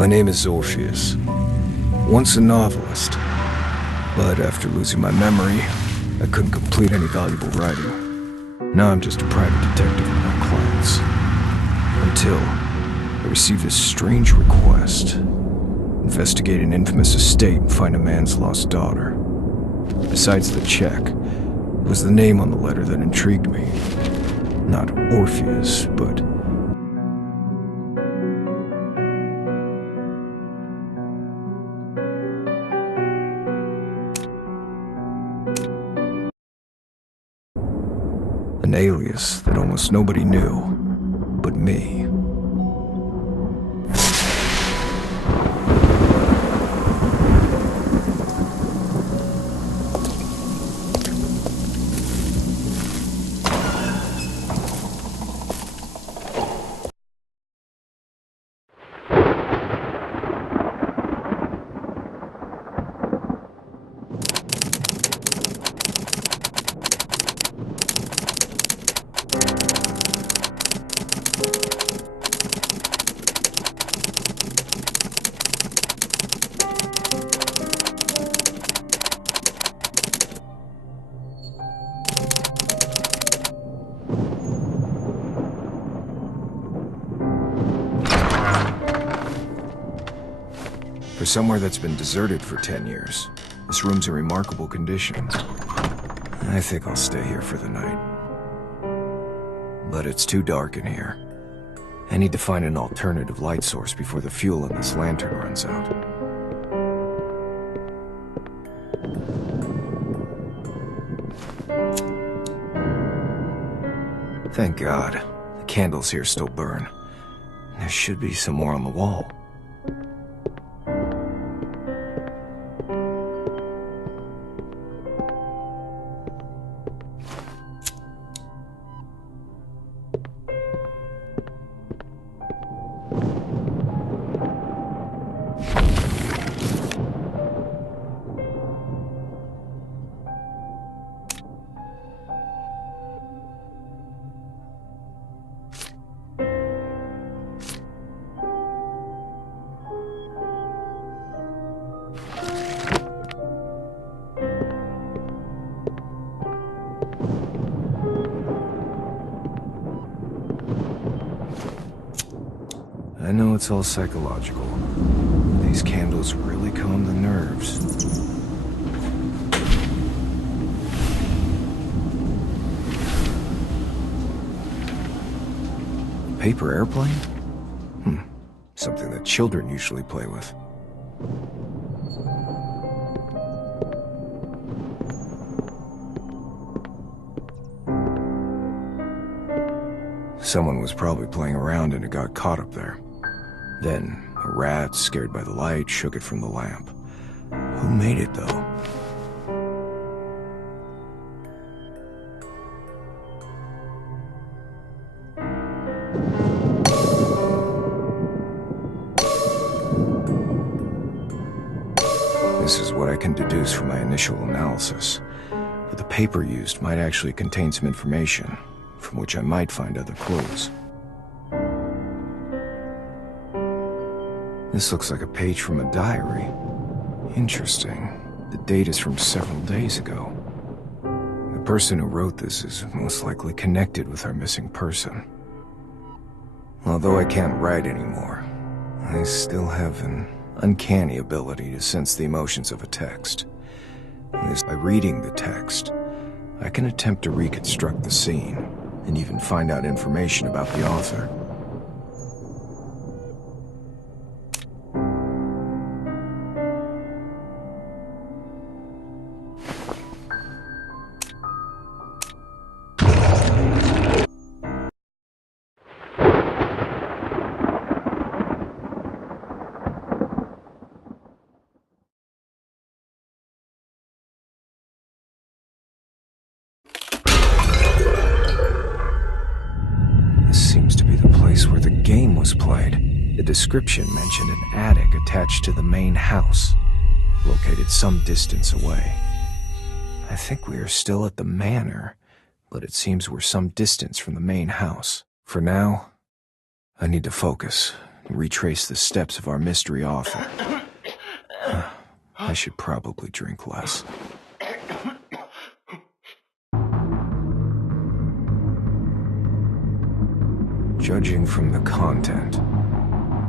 My name is Orpheus. Once a novelist, but after losing my memory, I couldn't complete any valuable writing. Now I'm just a private detective with no clients. Until I received this strange request. Investigate an infamous estate and find a man's lost daughter. Besides the check, it was the name on the letter that intrigued me. Not Orpheus, but... an alias that almost nobody knew, but me. For somewhere that's been deserted for 10 years, this room's in remarkable condition. I think I'll stay here for the night. But it's too dark in here. I need to find an alternative light source before the fuel in this lantern runs out. Thank God, the candles here still burn. There should be some more on the wall. I know it's all psychological. These candles really calm the nerves. Paper airplane? Something that children usually play with. Someone was probably playing around and it got caught up there. Then, a rat, scared by the light, shook it from the lamp. Who made it, though? This is what I can deduce from my initial analysis. But the paper used might actually contain some information, from which I might find other clues. This looks like a page from a diary. Interesting. The date is from several days ago. The person who wrote this is most likely connected with our missing person. Although I can't write anymore, I still have an uncanny ability to sense the emotions of a text. By reading the text, I can attempt to reconstruct the scene, and even find out information about the author. Where the game was played. The description mentioned an attic attached to the main house, located some distance away. I think we are still at the manor, but it seems we're some distance from the main house. For now, I need to focus and retrace the steps of our mystery author. I should probably drink less. Judging from the content,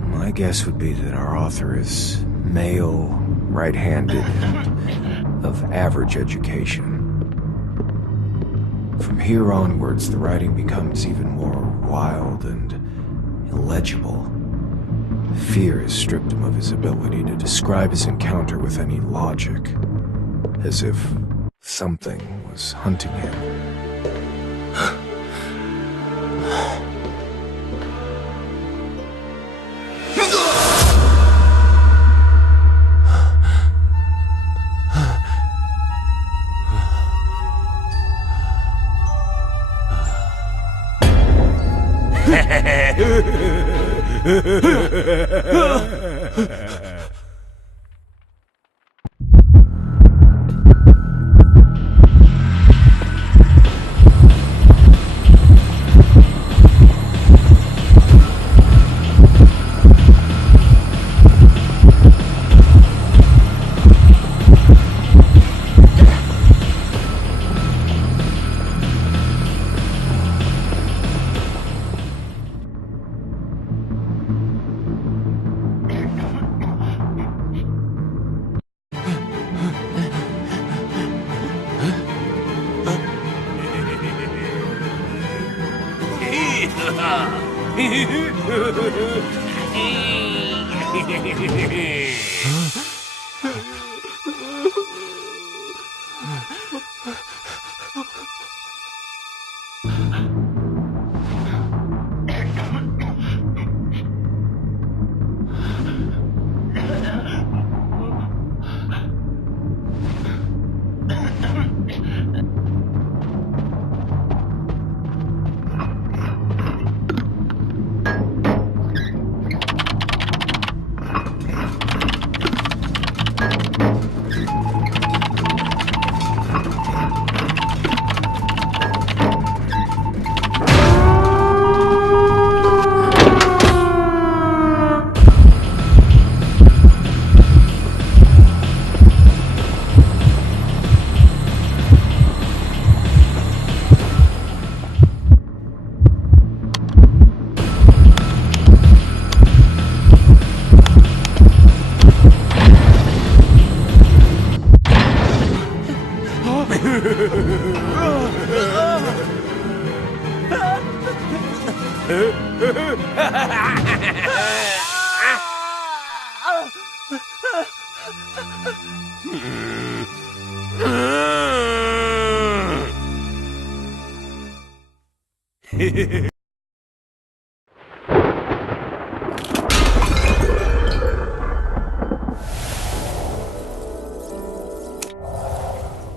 my guess would be that our author is male, right-handed, and of average education. From here onwards, the writing becomes even more wild and illegible. Fear has stripped him of his ability to describe his encounter with any logic, as if something was hunting him.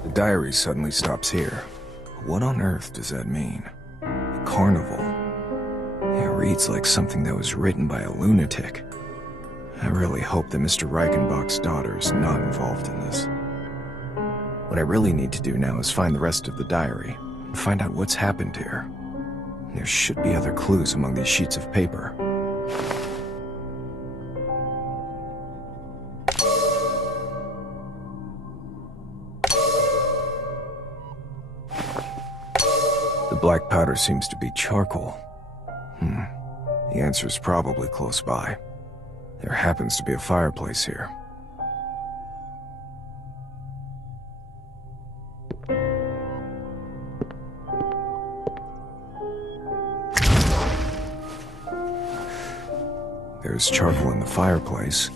The diary suddenly stops here. What on earth does that mean? A carnival? It reads like something that was written by a lunatic. I really hope that Mr. Reichenbach's daughter is not involved in this. What I really need to do now is find the rest of the diary and find out what's happened here. There should be other clues among these sheets of paper. The black powder seems to be charcoal. The answer is probably close by. There happens to be a fireplace here. There's charcoal in the fireplace,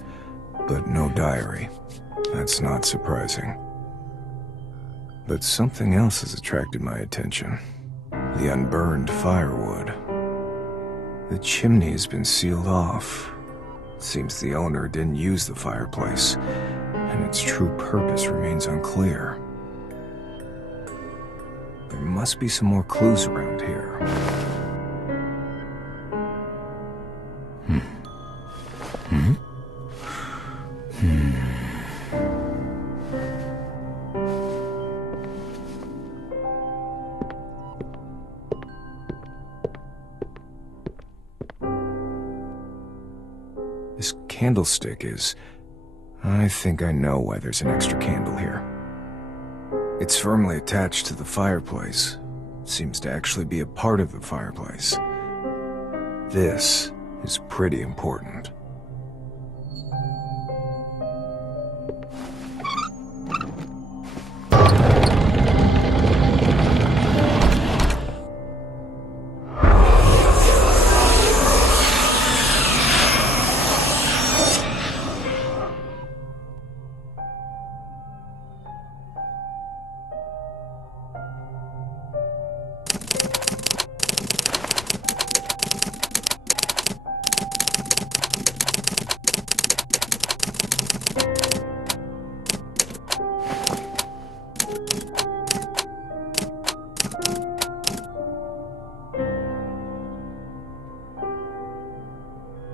but no diary. That's not surprising. But something else has attracted my attention. The unburned firewood. The chimney has been sealed off. Seems the owner didn't use the fireplace, and its true purpose remains unclear. There must be some more clues around here. This candlestick is... I think I know why there's an extra candle here. It's firmly attached to the fireplace. It seems to actually be a part of the fireplace. This is pretty important.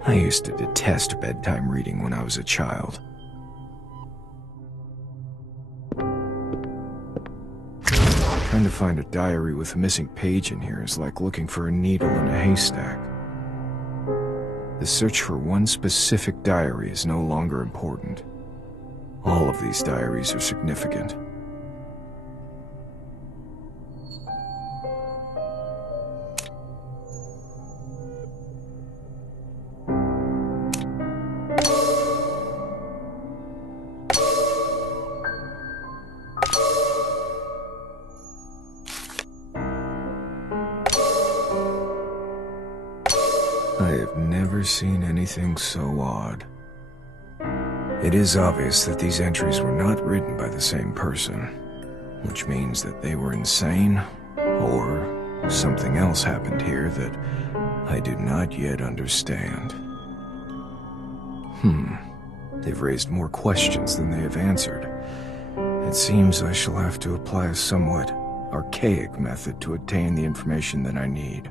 I used to detest bedtime reading when I was a child. Trying to find a diary with a missing page in here is like looking for a needle in a haystack. The search for one specific diary is no longer important. All of these diaries are significant. I have never seen anything so odd. It is obvious that these entries were not written by the same person, which means that they were insane, or something else happened here that I do not yet understand. They've raised more questions than they have answered. It seems I shall have to apply a somewhat archaic method to attain the information that I need.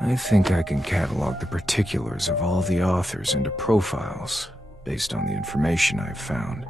I think I can catalog the particulars of all the authors into profiles based on the information I've found.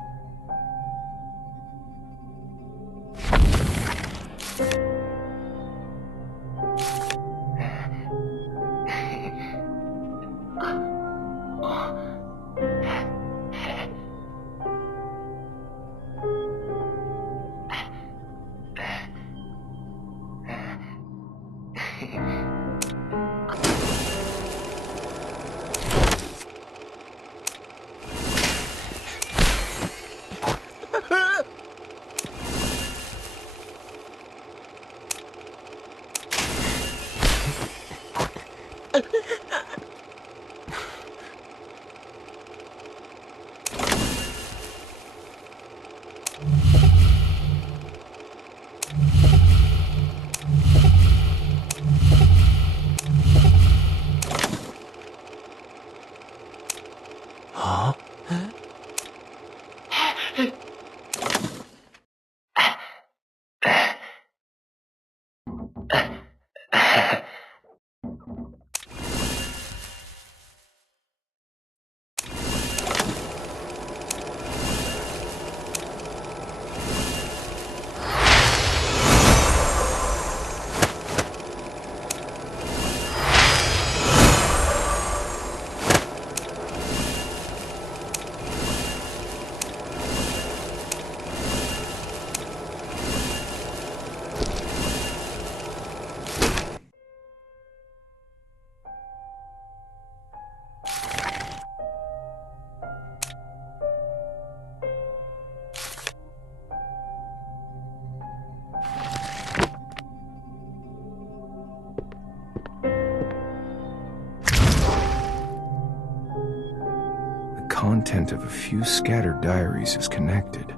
content of a few scattered diaries is connected.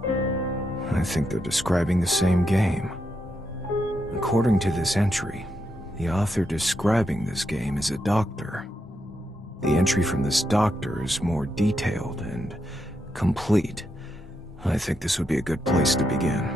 I think they're describing the same game. According to this entry, the author describing this game is a doctor. The entry from this doctor is more detailed and complete. I think this would be a good place to begin.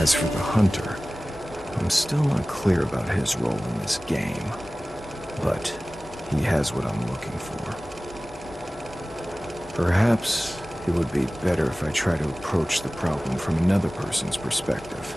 As for the hunter, I'm still not clear about his role in this game, but he has what I'm looking for. Perhaps it would be better if I try to approach the problem from another person's perspective.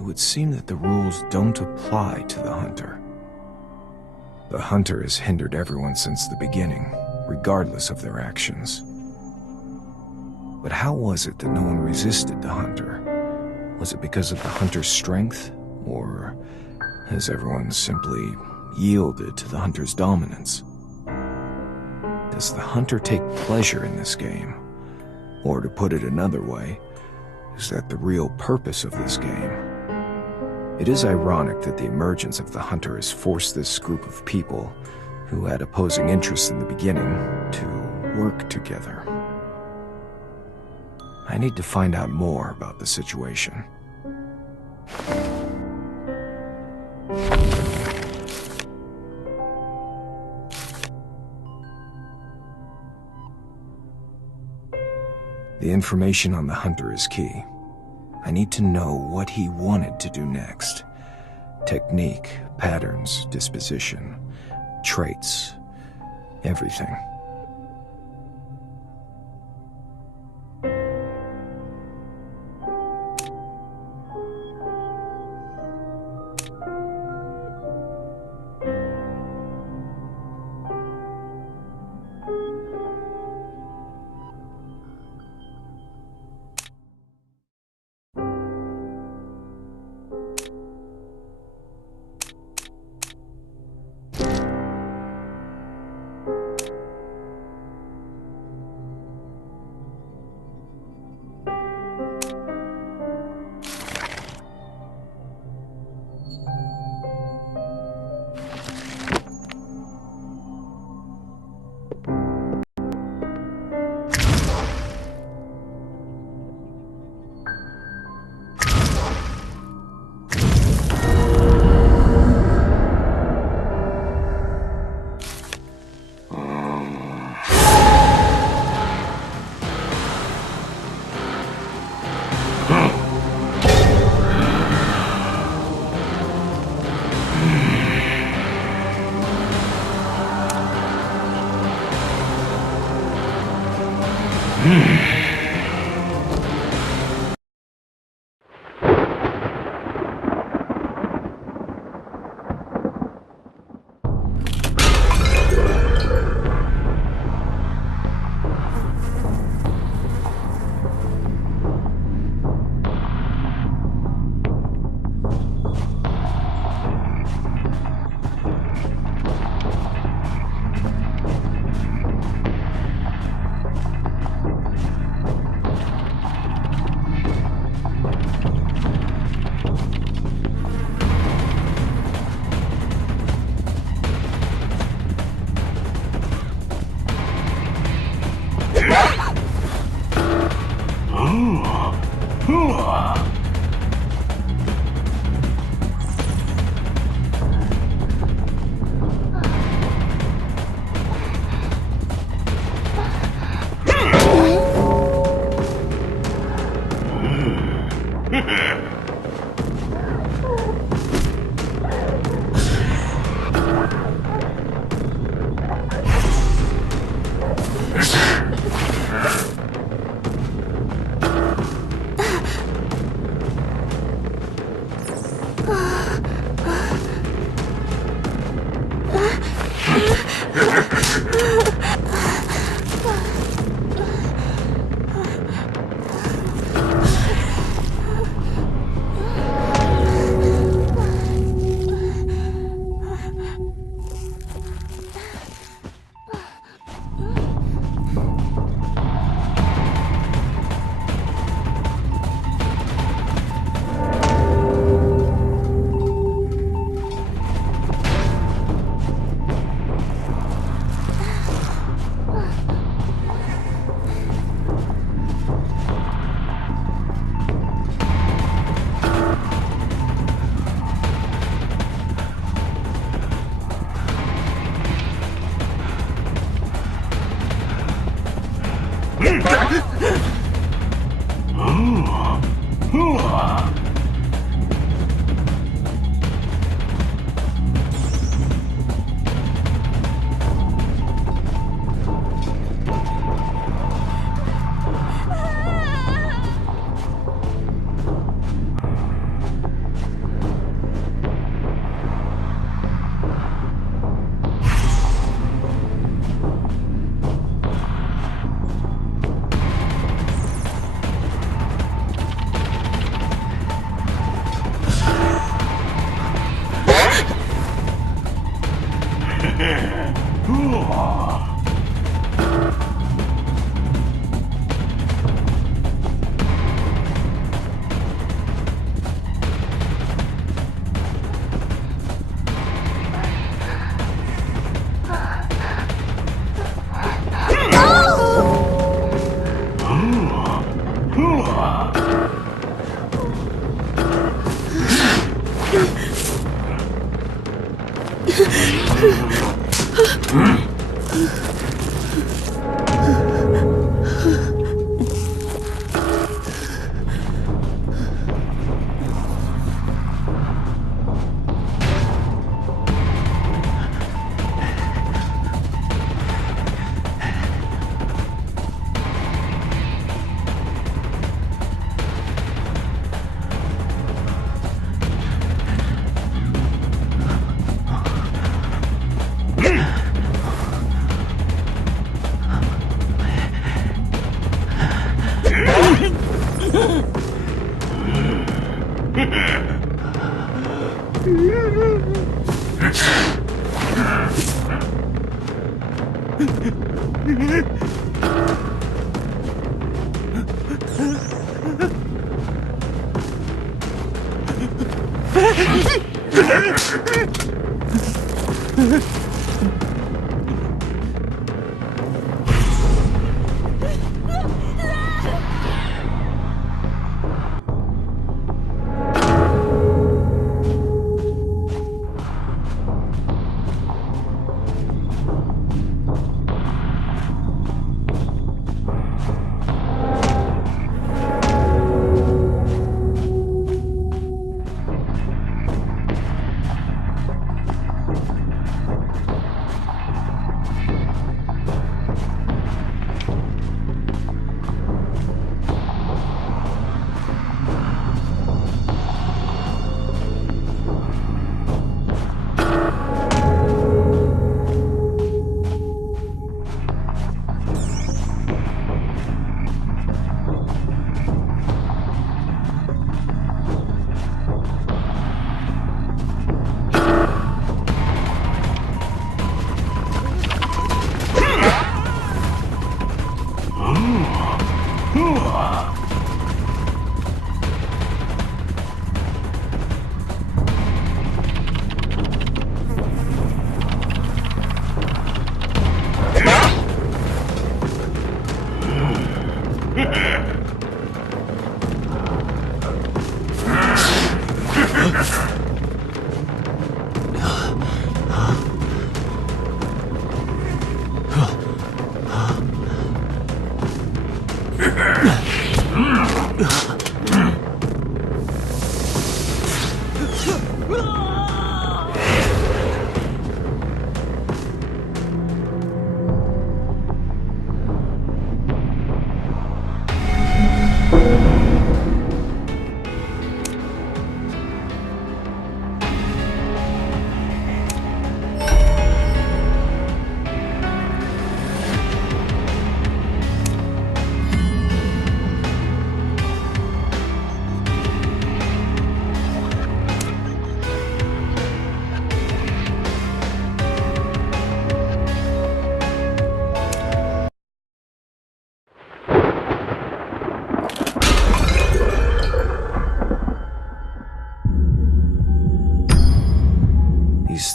It would seem that the rules don't apply to the hunter. The hunter has hindered everyone since the beginning, regardless of their actions. But how was it that no one resisted the hunter? Was it because of the hunter's strength, or has everyone simply yielded to the hunter's dominance? Does the hunter take pleasure in this game? Or to put it another way, is that the real purpose of this game? It is ironic that the emergence of the hunter has forced this group of people, who had opposing interests in the beginning, to work together. I need to find out more about the situation. The information on the hunter is key. I need to know what he wanted to do next. Technique, patterns, disposition, traits, everything.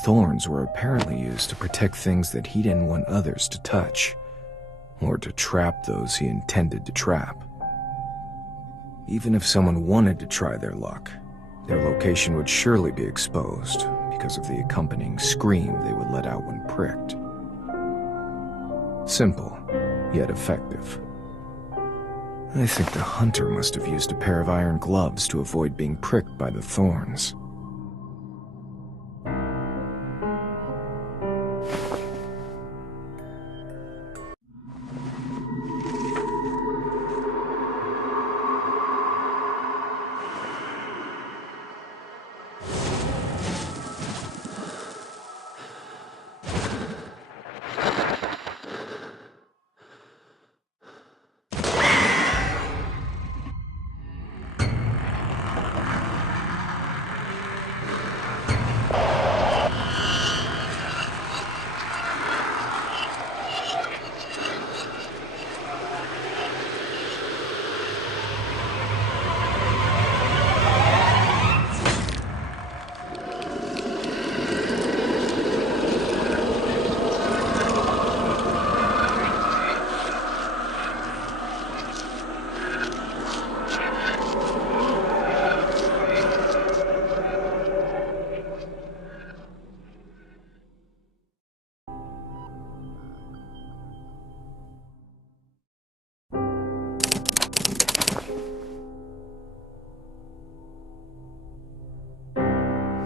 thorns were apparently used to protect things that he didn't want others to touch, or to trap those he intended to trap. Even if someone wanted to try their luck, their location would surely be exposed because of the accompanying scream they would let out when pricked. Simple, yet effective. I think the hunter must have used a pair of iron gloves to avoid being pricked by the thorns.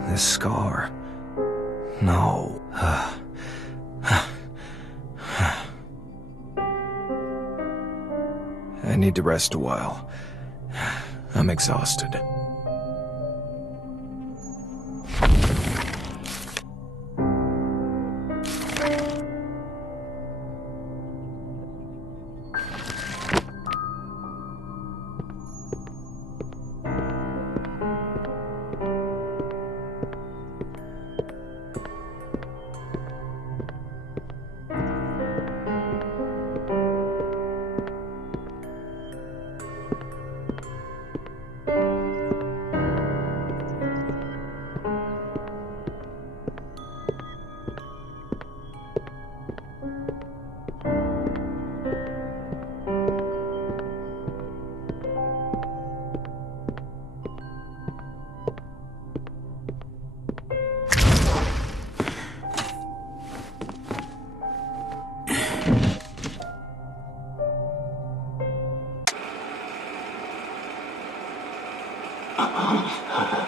This scar. No. I need to rest a while. I'm exhausted.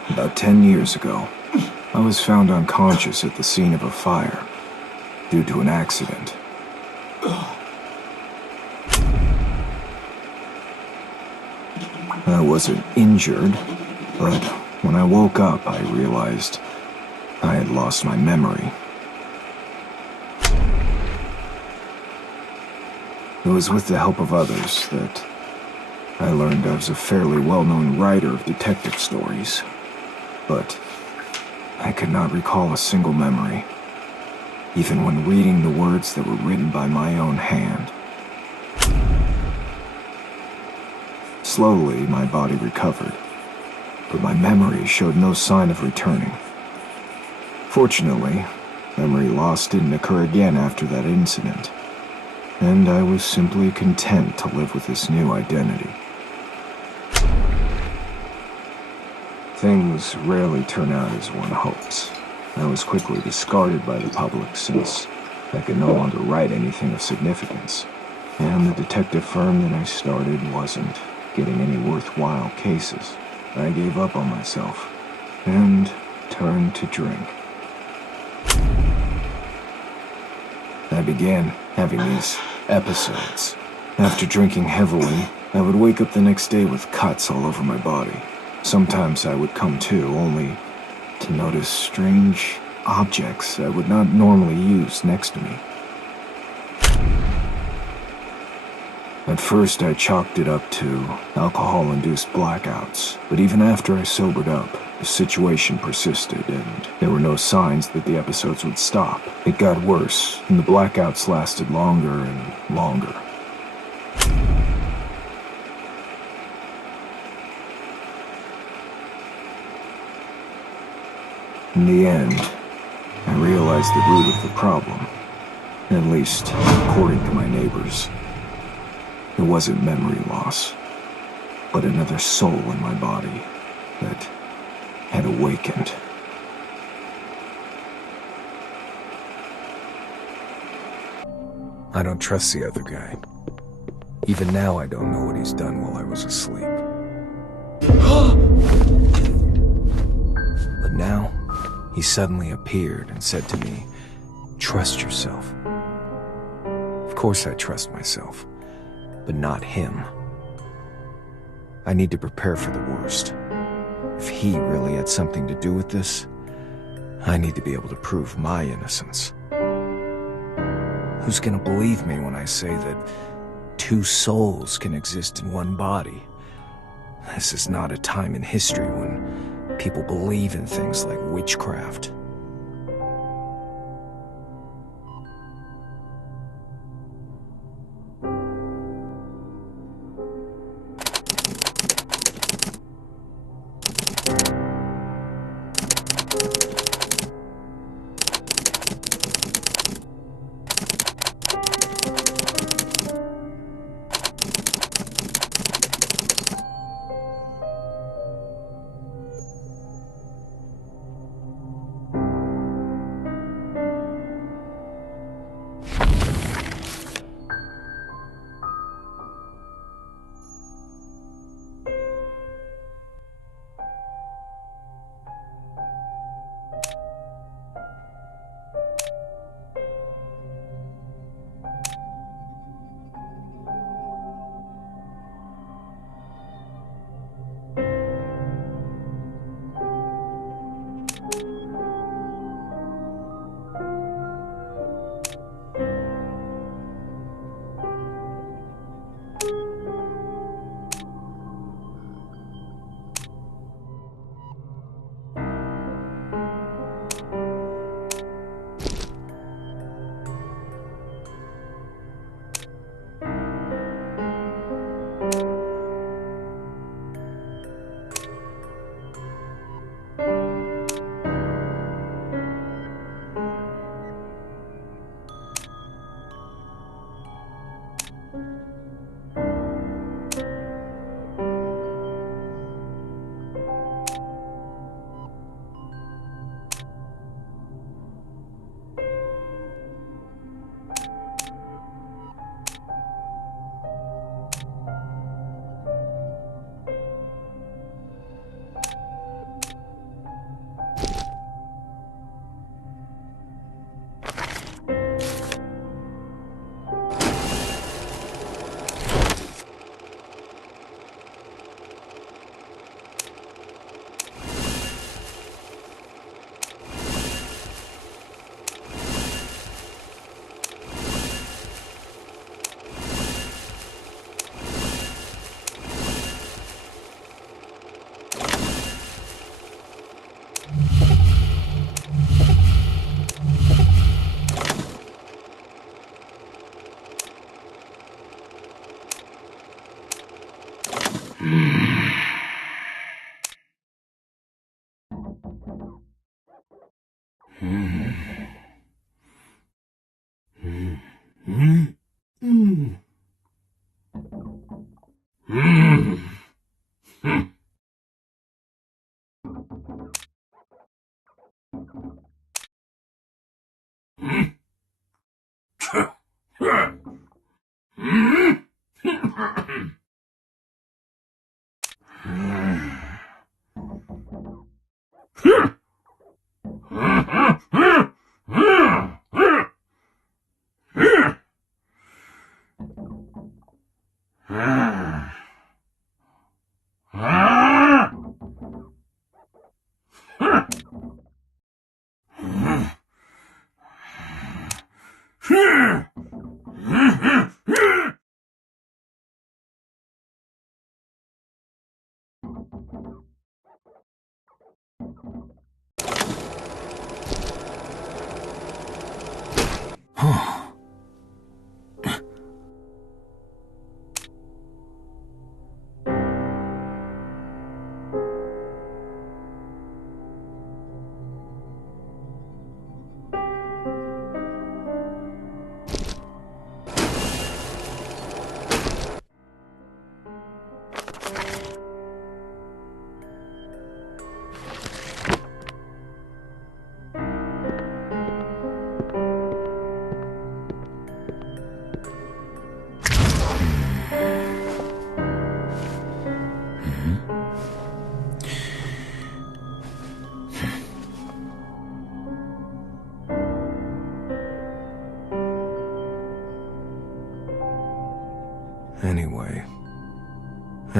About 10 years ago, I was found unconscious at the scene of a fire due to an accident. I wasn't injured, but when I woke up, I realized I had lost my memory. It was with the help of others that I learned I was a fairly well-known writer of detective stories, but I could not recall a single memory, even when reading the words that were written by my own hand. Slowly, my body recovered, but my memory showed no sign of returning. Fortunately, memory loss didn't occur again after that incident, and I was simply content to live with this new identity. Things rarely turn out as one hopes. I was quickly discarded by the public since I could no longer write anything of significance, and the detective firm that I started wasn't getting any worthwhile cases. I gave up on myself and turned to drink. I began having these episodes. After drinking heavily, I would wake up the next day with cuts all over my body. Sometimes I would come to, only to notice strange objects I would not normally use next to me. At first, I chalked it up to alcohol-induced blackouts, but even after I sobered up, the situation persisted, and there were no signs that the episodes would stop. It got worse, and the blackouts lasted longer and longer. In the end, I realized the root of the problem. At least, according to my neighbors. It wasn't memory loss, but another soul in my body that had awakened. I don't trust the other guy. Even now, I don't know what he's done while I was asleep. But now, he suddenly appeared and said to me, "Trust yourself." Of course I trust myself, but not him. I need to prepare for the worst. If he really had something to do with this, I need to be able to prove my innocence. Who's gonna believe me when I say that two souls can exist in one body? This is not a time in history when people believe in things like witchcraft.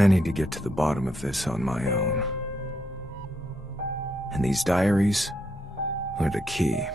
I need to get to the bottom of this on my own. And these diaries are the key.